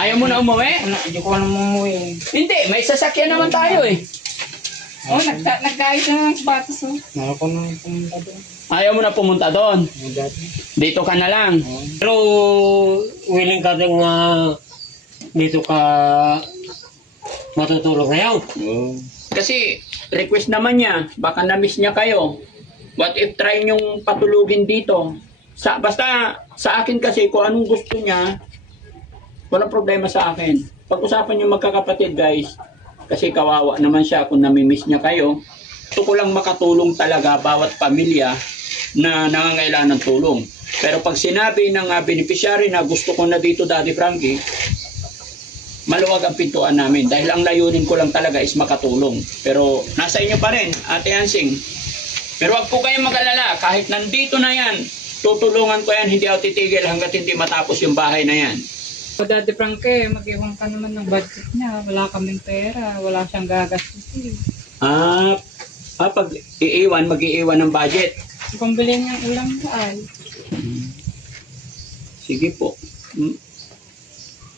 Ayaw mo na umuwi? Hindi ko naman umuwi. Hindi, may sasakyan naman tayo eh. Nagkayos na ng sapatos. Ako na pumunta doon. Ayaw mo na pumunta doon. Dati. Dito ka na lang. Pero willing ka rin nga dito ka matutulog ngayon. Kasi request naman niya, baka na-miss niya kayo. What if try niyong patulugin dito? Basta sa akin kasi kung anong gusto niya, walang problema sa akin. Pag-usapan niyo magkakapatid guys, kasi kawawa naman siya kung nami-miss niya kayo. Gusto ko lang makatulong talaga bawat pamilya na nangangailangan ng tulong. Pero pag sinabi ng beneficiary na gusto ko na dito Daddy Frankie, maluwag ang pintuan namin dahil ang layunin ko lang talaga is makatulong. Pero nasa inyo pa rin, Ate Hansing. Pero wag po kayong mag-alala, kahit nandito na yan, tutulungan ko yan, hindi ako titigil hanggat hindi matapos yung bahay na yan. O Daddy Frankie, mag-iwan ka naman ng budget niya. Wala kaming pera. Wala siyang gagastusin. Pag iiwan, mag-iiwan ng budget. Kung bilhin niyang ulam ay. Sige po.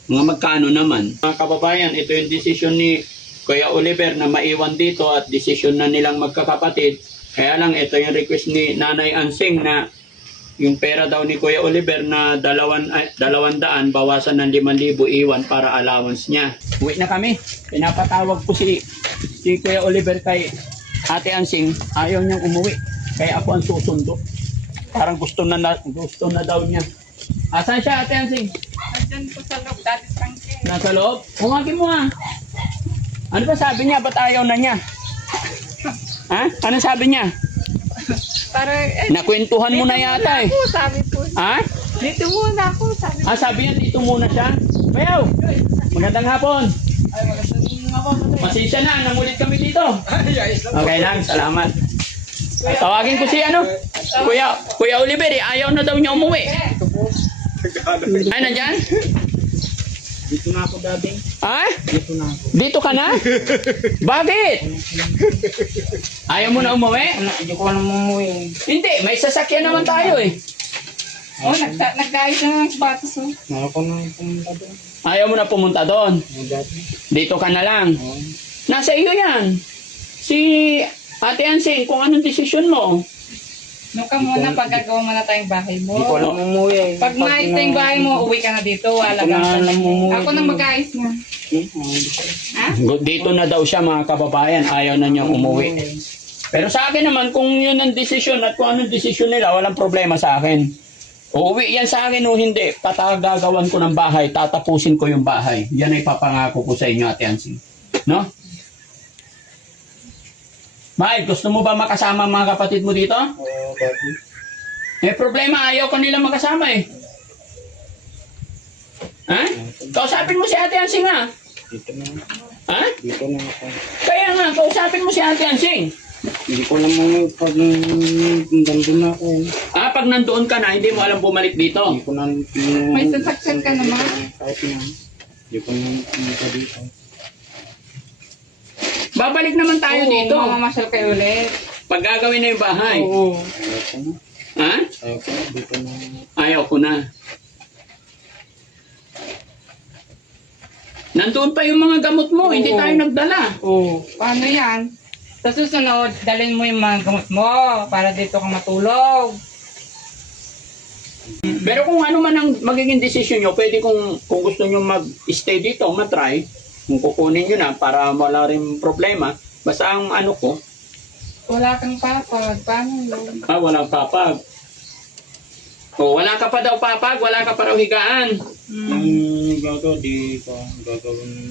Mga magkano naman? Mga kababayan, ito yung desisyon ni Kuya Oliver na maiwan dito at desisyon na nilang magkakapatid. Kaya lang, ito yung request ni Nanay Ansing na yung pera daw ni Kuya Oliver na 200, bawasan ng 5,000 iwan para allowance niya. Uwi na kami. Pinapatawag ko si Kuya Oliver kay Ate Ansing. Ayaw niyang umuwi. Kaya ako ang susundo. Parang gusto na daw niya. Asan siya, Ate Ansing? Andyan po sa loob, Daddy Frankie. Nasa loob? Umagin mo ha. Ano ba sabi niya? Ba't ayaw na niya? Ha? Ano sabi niya? Para, Nakwentuhan mo na yata eh. Ako, sabi po. Ha? Dito muna ako, sabi po. Sabi niya dito muna siya. Bayaw! Magandang hapon. Ay, magandang ako. Pasensya na, namulit kami dito. Okay lang, salamat. Tawagin ko si Kuya Oliver, ayaw na daw niya umuwi. Ay, nandyan? Dito na ako, Daddy. Ha? Dito na ako. Dito ka na? Bakit? Ayaw mo na umuwi? Hindi ko naman umuwi. Hindi, may sasakyan naman tayo eh. Nagkayos na ng sapatos. Ako na pumunta doon. Ayaw mo na pumunta doon. Dati. Dito ka na lang. Nasa iyo yan. Si Ate Ansing, kung anong desisyon mo. Nung ka muna, pagkagawa mo na tayong bahay mo. Hindi ko lang umuwi. Pag maayos na yung bahay mo, uwi ka na dito. Wala Ako na lang umuwi. Ako nang mag-ayos na. Ha? Dito na daw siya mga kababayan, ayaw na niyang umuwi. Pero sa akin naman, kung yun ang desisyon at kung anong desisyon nila, walang problema sa akin. Uuwi yan sa akin o hindi, patagagawan ko ng bahay, tatapusin ko yung bahay. Yan ay papangako ko sa inyo, Ate Ansing. No? Mahal, gusto mo ba makasama ang mga kapatid mo dito? Daddy. Eh, problema, ayaw ko nila makasama eh. Ha? Kausapin mo si Ate Ansing ha? Dito na. Ha? Dito na ako. Kaya nga, kausapin mo si Ate Ansing. Hindi ko lang umuwi pag nandun na ako. Pag nandoon ka na, hindi mo alam bumalik dito. Hindi ko na... May sasakyan ka naman. Kahit na. Hindi ko na pumunta dito. Babalik naman tayo dito. Mamamasyal kayo ulit. Pag gagawin na yung bahay. Oo. Ayoko na. Ha? Ayoko na. Dito na. Ayaw ko na. Nandoon pa yung mga gamot mo, hindi Oo. tayo nagdala. Oo. Paano yan? Sa susunod, dalhin mo yung mga gamot mo para dito ka matulog. Pero kung ano man ang magiging desisyon nyo, pwede kung gusto nyo mag-stay dito, matry, kung kukunin nyo na para wala rin problema, basta ang ano ko, Wala kang papag. Paano yun? walang papag. O, wala ka pa daw papag, wala ka pa raw higaan. Ang gagawa, di pa.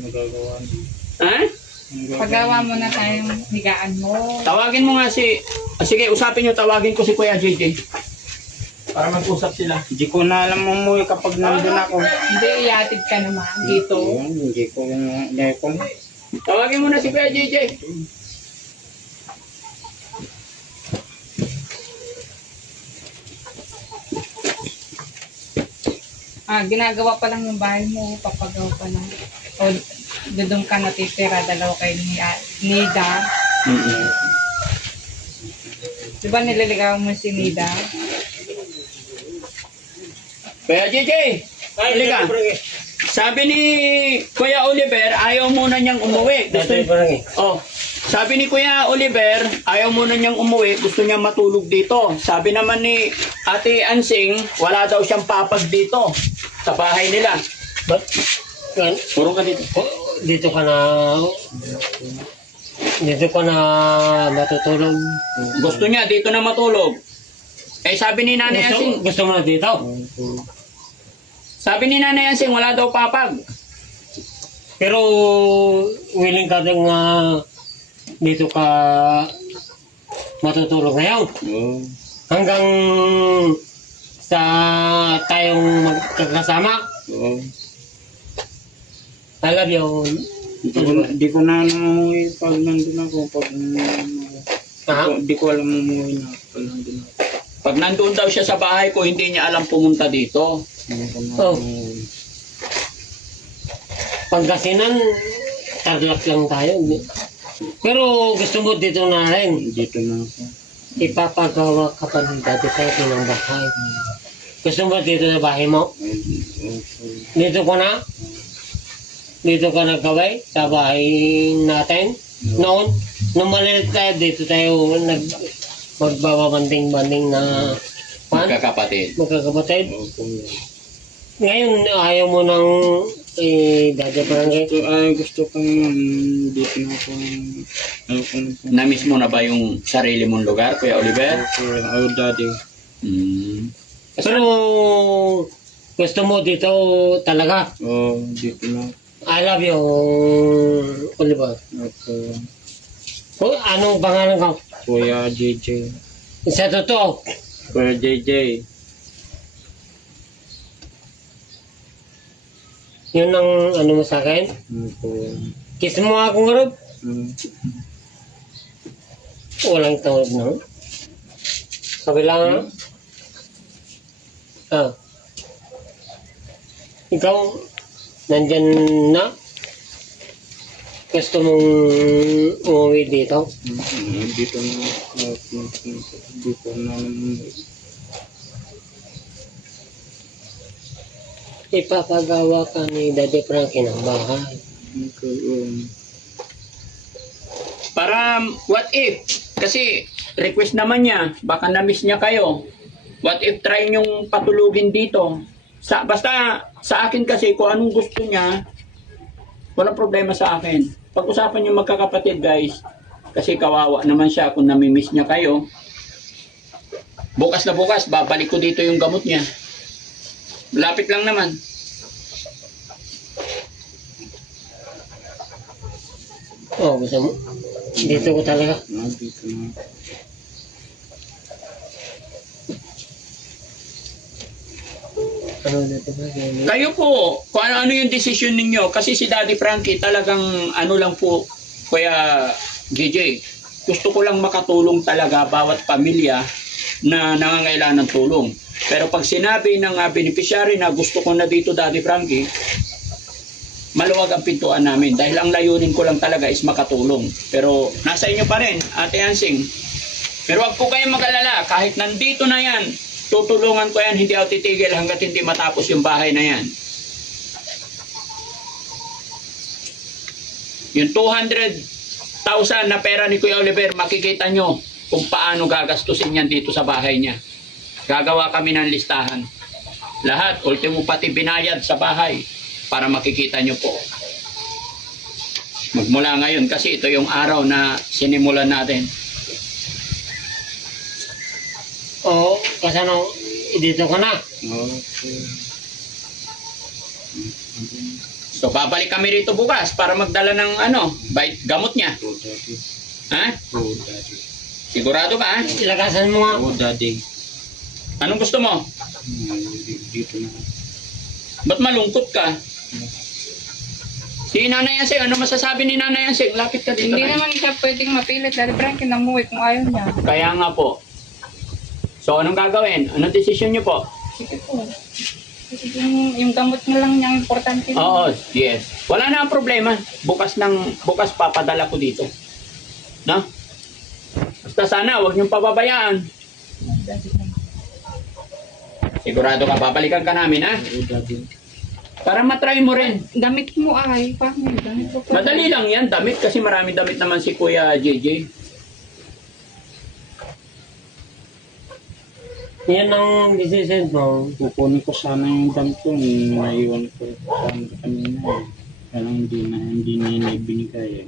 Magagawa. Ha? Paggawa mo na tayong higaan mo. Tawagin mo nga sige, usapin nyo, tawagin ko si Kuya JJ. Para mag-usap sila. Hindi ko na alam umuwi kapag nandun ako. Hindi, iatid ka naman dito. Hindi ko. Tawagin mo na si Kuya JJ. Ginagawa pa lang yung bahay mo, papagawa pa lang. O, doon ka natitira, dalawa kayo ni Nida. Di ba nililigaw mo si Nida? Kuya JJ, halika. Sabi ni Kuya Oliver, ayaw muna niyang umuwi. Gusto Dati parang eh. Oh, sabi ni Kuya Oliver, ayaw muna niyang umuwi, gusto niya matulog dito. Sabi naman ni Ate Ansing, wala daw siyang papag dito sa bahay nila. Ba't? Yan. Puro ka dito. Dito ka na... Dito ka na matutulog. Gusto niya dito na matulog. Eh sabi ni Nanay Ansing, Gusto mo na dito? sabi ni Nanay Ansing, wala daw papag. Pero willing ka din dito ka matutulog ngayon. Oo. Hanggang sa tayong magkakasama. Oo. I love you. Di ko na umuwi pag nandun ako. Ha? Di ko alam umuwi na pag nandun ako. Pag nandoon daw siya sa bahay ko, hindi niya alam pumunta dito. Di ko na Oh. umuwi. Pagkasinan, tarlak lang tayo. Pero gusto mo dito na rin. Dito na ako. Ipapagawa ka pa ng dati tayo ng bahay. Gusto mo dito na bahay mo? Dito ko na? Dito ka nagkaway sa bahay natin? Noon? Nung maliit tayo, dito tayo magbababanding-banding na Magkakapatid. magkakapatid. Opo. Ngayon, ayaw mo nang dati barangay. Ito ay gusto kong dito na ako. Ayoko na po. Na-miss mo na ba yung sarili mong lugar, Kuya Oliver? Oh, daddy. Hmm. Pero gusto mo dito talaga. Oh, dito na. I love you, Oliver. Opo. Anong pangalan ko? Kuya JJ. Sa totoo. Kuya JJ. Yun ang ano mo sa akin. Opo. Kiss mo akong harap. Hmm. Walang tawag na. Kabilang ikaw, nandyan na. Gusto mong umuwi dito. Dito na ako. Dito na. Ipapagawa ka ni Daddy Frankie ng bahay. Para what if? Kasi request naman niya, baka na-miss niya kayo. What if try niyong patulugin dito? Basta sa akin kasi kung anong gusto niya, walang problema sa akin. Pag-usapan niyo magkakapatid guys, kasi kawawa naman siya kung nami-miss niya kayo. Bukas na bukas, babalik ko dito yung gamot niya. Lapit lang naman. Oh, gusto mo? Dito ko talaga. Dito na. Ano dito ba? Kayo po, kung ano yung desisyon ninyo, kasi si Daddy Frankie talagang ano lang po, Kuya JJ, gusto ko lang makatulong talaga bawat pamilya na nangangailangan ng tulong. Pero pag sinabi ng beneficiary na gusto ko na dito Daddy Frankie, maluwag ang pintuan namin dahil ang layunin ko lang talaga is makatulong. Pero nasa inyo pa rin, Ate Hansing. Pero wag po kayong mag-alala, kahit nandito na yan, tutulungan ko yan, hindi ako titigil hanggat hindi matapos yung bahay na yan. Yung 200,000 na pera ni Kuya Oliver, makikita nyo kung paano gagastusin yan dito sa bahay niya. Gagawa kami ng listahan. Lahat, ultimo pati binayad sa bahay para makikita nyo po. Magmula ngayon kasi ito yung araw na sinimulan natin. Oo, kasi ano, dito ka na. So babalik kami rito bukas para magdala ng gamot niya. Ha? Sigurado ka ha? Ilagasan mo nga. Oh, daddy. Anong gusto mo? Dito na. Ba't malungkot ka? Si Nanay Ansing, ano masasabi ni Nanay Ansing? Lapit ka dito. Hindi Nay. naman siya pwedeng mapilit. Daddy Frankie namuwi kung ayaw niya. Kaya nga po. So anong gagawin? Anong desisyon niyo po? Sige po. Sige, yung gamot mo lang niya ang importante. Oo, yes. Wala na ang problema. Bukas papadala ko dito. No? Basta sana, huwag niyong pababayaan. Daddy Frankie. Sigurado ka, babalikan ka namin, ha? Oh, daddy. Para matry mo rin. Damit mo ay, paano yun? Damit mo pa. Madali lang yan, damit. Kasi marami damit naman si Kuya JJ. Yan ang decision mo. Kukunin ko sana yung damit ko. Naiwan ko sana kanina. Kaya lang hindi na yun ibinigay.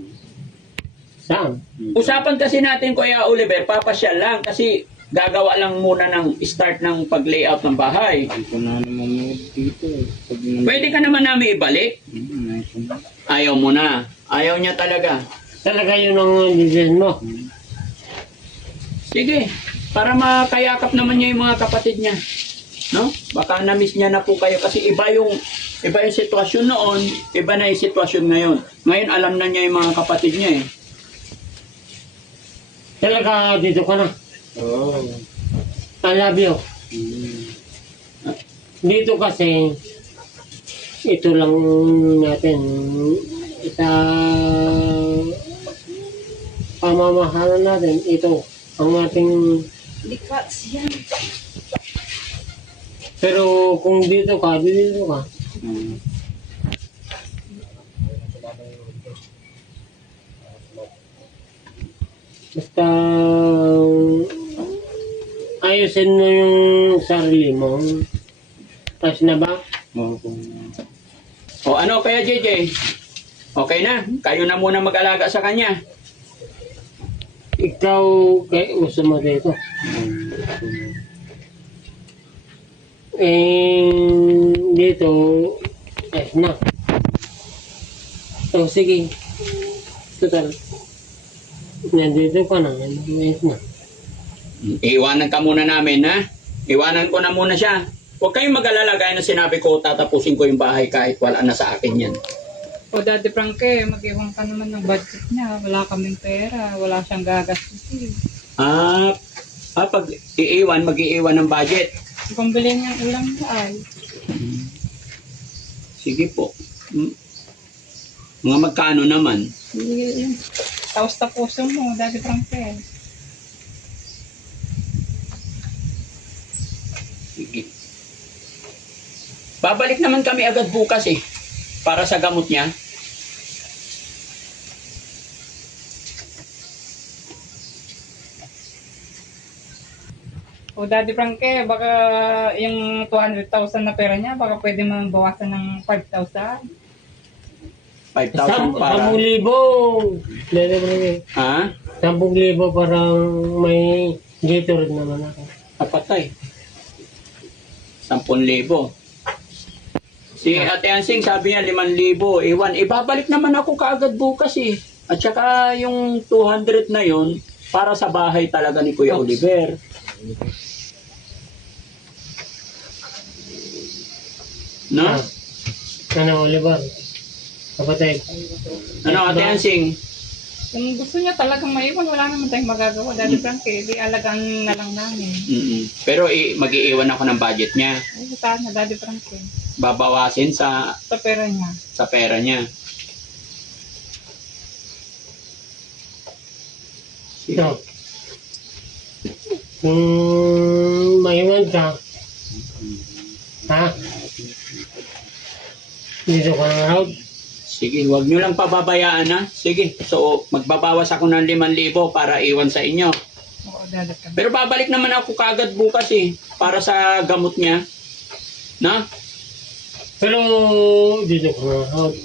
Saan? Usapan kasi natin, Kuya Oliver, papasyal lang. Kasi gagawa lang muna ng start ng pag-layout ng bahay. Hindi ko na naman dito. Pag Pwede ka naman namin ibalik. Ayaw mo na. Ayaw niya talaga. Talaga yun ang decision mo. Sige, para makayakap naman niya yung mga kapatid niya. No? Baka na-miss niya na po kayo kasi iba yung sitwasyon noon, iba na yung sitwasyon ngayon. Ngayon alam na niya yung mga kapatid niya eh. Talaga dito ka na. Oo. I love you. Dito kasi, ito lang natin. Sa pamamahalan natin, ito ang ating. Likas yan. Pero kung dito ka, basta ayusin mo yung sarili mo. Tapos na ba? Oo. O ano kaya JJ? Okay na? Kayo na muna mag-alaga sa kanya. Ikaw, kaya gusto mo dito. Dito, ayos na. So, sige. Total. Nandito ka na, ayos na. Iiwanan ka muna namin, ha? Iwanan ko na muna siya. Huwag kayong mag-alala gaya na sinabi ko, tatapusin ko yung bahay kahit wala na sa akin yan. O Daddy Frankie, mag-iwan ka naman ng budget niya. Wala kaming pera. Wala siyang gagastusin. Pag iiwan, mag-iiwan ng budget. Kung bilhin niyang ulam na ay. Sige po. Mga magkano naman? Sige yun. Taos na puso mo, Daddy Frankie. Sige. Babalik naman kami agad bukas eh. Para sa gamot niya. O Daddy Frankie, baka yung 200,000 na pera niya, baka pwede mang bawasan ng 5,000. 5,000 para... 10,000. Dito mo rin. Ha? 10,000 parang may Gatorade naman ako. Kapatay. 10,000. Si Ate Ansing sabi niya 5,000. Iwan. Ibabalik naman ako kaagad bukas eh. At saka yung 200 na yon para sa bahay talaga ni Kuya Oliver. No? Ano, Oliver? Kapatid. Ano Ate Ansing? Kung gusto niya talagang maiwan, wala naman tayong magagawa. Daddy Frankie, di alagaan na lang namin. Pero mag-iiwan ako ng budget niya. Ay, sana, Daddy Frankie. Babawasin sa Sa pera niya. pera niya. Ito. Kung maiwan ka, ha? Dito ka ng road. Sige, huwag nyo lang pababayaan ha. Sige, so magbabawas ako ng 5,000 para iwan sa inyo. Oo, Daddy Frankie. Pero babalik naman ako kaagad bukas eh, para sa gamot niya. Na? Pero dito ka ng road.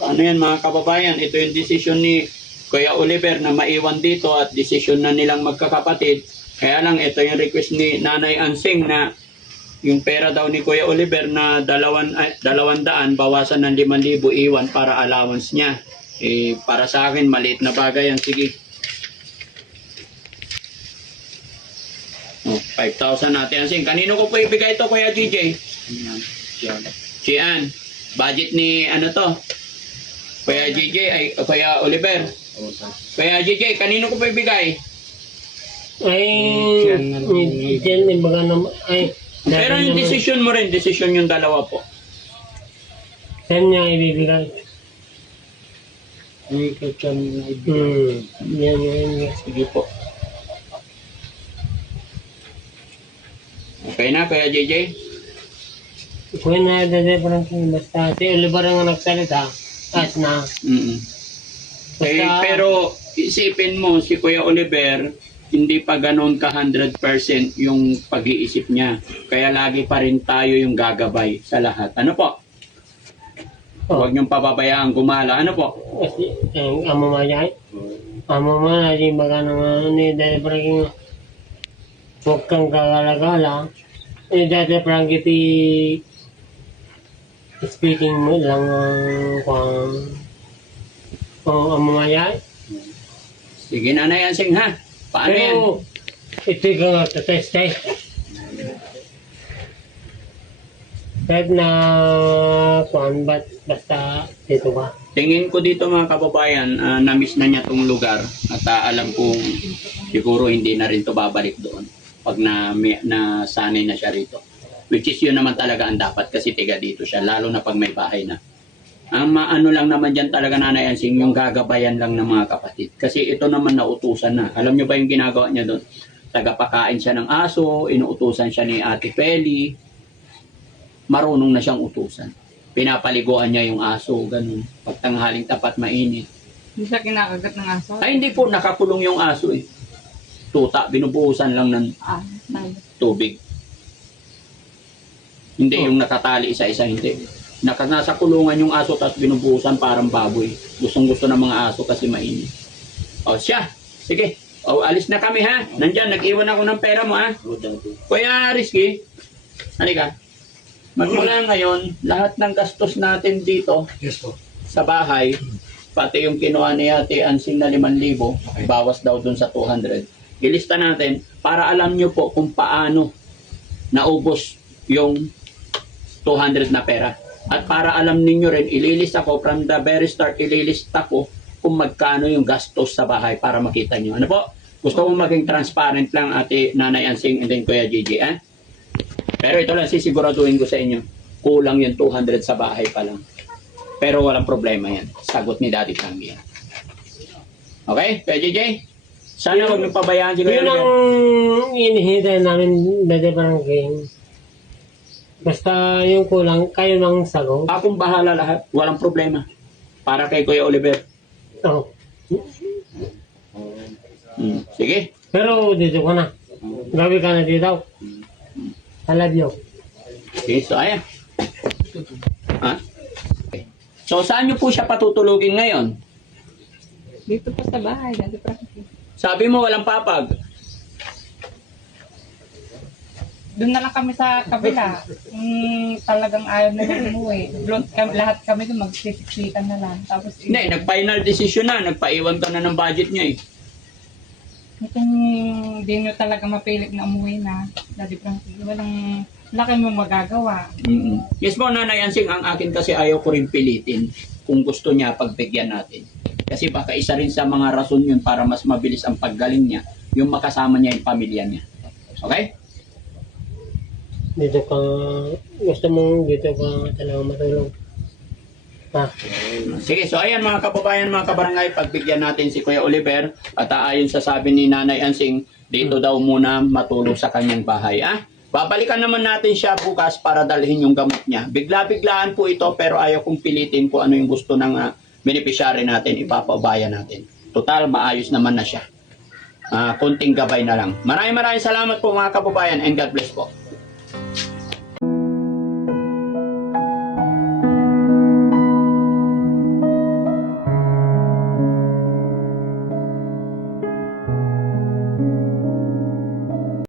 Ano yan mga kababayan, ito yung desisyon ni Kuya Oliver na maiwan dito at desisyon na nilang magkakapatid. Kaya lang, ito yung request ni Nanay Ansing na yung pera daw ni Kuya Oliver na 200, bawasan ng 5,000 iwan para allowance niya. Para sa akin, maliit na bagay yan. Sige. 5,000 natin. Ansing, kanino ko po ibigay ito, Kuya GJ? Sian. Budget ni ano to? Kuya GJ, ay Kuya Oliver. Kuya GJ, kanino ko po ibigay? Ay, dyan, baga naman, ay, Pero yung decision mo rin, decision yung dalawa po. saan niya ibibigay? Ay, kachan na ibigay. Yan. Sige po. Okay na, Kuya JJ? Kung na dati parang basta si Oliver ang nagsalita, at na. Mm. Eh, Basta- pero isipin mo, si Kuya Oliver, hindi pa ganun ka 100% yung pag-iisip niya. Kaya lagi pa rin tayo yung gagabay sa lahat. Ano po? Huwag niyong pababayaan gumala. Ano po? Kasi ang amo niya, amo mo na di magano ni dati parang huwag kang gagalagala. Eh dati parang kiti speaking mo lang kung amo niya. Sige, Nanay Ansing, ha? Paano yan? Pero ito yung test. Kahit na kuan basta dito ba? Tingin ko dito mga kababayan, na-miss na niya tong lugar at alam kong siguro hindi na rin to babalik doon pag nasanay na siya rito. Which is yun naman talaga ang dapat kasi tiga dito siya, lalo na pag may bahay na. Ang maano lang naman dyan talaga, Nanay Ansing, yung gagabayan lang ng mga kapatid. Kasi ito naman nautusan na. Alam nyo ba yung ginagawa niya doon? Tagapakain siya ng aso, inuutusan siya ni Ate Feli. Marunong na siyang utusan. Pinapaliguan niya yung aso, ganun. Pag tanghaling tapat mainit. Hindi siya kinakagat ng aso. Ay, hindi po, nakakulong yung aso eh. Tuta, binubuhusan lang ng tubig. Hindi yung nakatali isa-isa, hindi. Nasa kulungan yung aso, tapos binubuhusan parang baboy. Gustong-gusto ng mga aso kasi mainit. O siya, sige. O, alis na kami ha. Nandyan, nag-iwan ako ng pera mo ha. Kuya Rizky, halika. Magmula ngayon, lahat ng gastos natin dito sa bahay, pati yung kinuha ni Ate Ansing na 5,000, bawas daw dun sa 200. Ilista natin para alam nyo po kung paano naubos yung 200 na pera. At para alam ninyo rin, ililista ko from the very start, ililista ko kung magkano yung gastos sa bahay para makita nyo. Ano po? Gusto ko maging transparent lang, Ate Nanay Ansing and then Kuya Gigi, eh? Pero ito lang, sisiguraduhin ko sa inyo, kulang yung 200 sa bahay pa lang. Pero walang problema yan. Sagot ni Daddy Tangi yan. Okay? Kuya Gigi? Sana huwag nang pabayaan si Kuya Yun ang Oliver. inihintay namin dati parang game. Basta yung kulang, kayo nang sagot. Akong bahala lahat. Walang problema. Para kay Kuya Oliver. Oh. Sige. Pero dito ka na. Gabi ka na dito. I love you. Okay, so ayan. Ha? Okay. So saan nyo po siya patutulugin ngayon? Dito po sa bahay, dati practice. Sabi mo walang papag. Doon na lang kami sa kabila. Talagang ayaw na umuwi. Lahat kami doon magsisiksikan na lang. Tapos Hindi, nag-final decision na. Nagpaiwan ka na ng budget niya eh. kung di nyo talaga mapilit na umuwi na, Daddy Frankie, walang laki mong magagawa. Yes po, Nanay Ansing, ang akin kasi ayaw ko rin pilitin kung gusto niya pagbigyan natin. Kasi baka isa rin sa mga rason yun para mas mabilis ang paggaling niya, yung makasama niya yung pamilya niya. Okay? Dito ka, gusto mong dito ka talaga matulog. Ha? Sige, so ayan mga kababayan, mga kabarangay, pagbigyan natin si Kuya Oliver at ayon sa sabi ni Nanay Ansing, dito daw muna matulog sa kanyang bahay. Babalikan naman natin siya bukas para dalhin yung gamot niya. Bigla-biglaan po ito pero ayaw kong pilitin kung ano yung gusto ng beneficiary natin, ipapaubaya natin. Total, maayos naman na siya. Konting gabay na lang. Maraming salamat po mga kababayan and God bless po.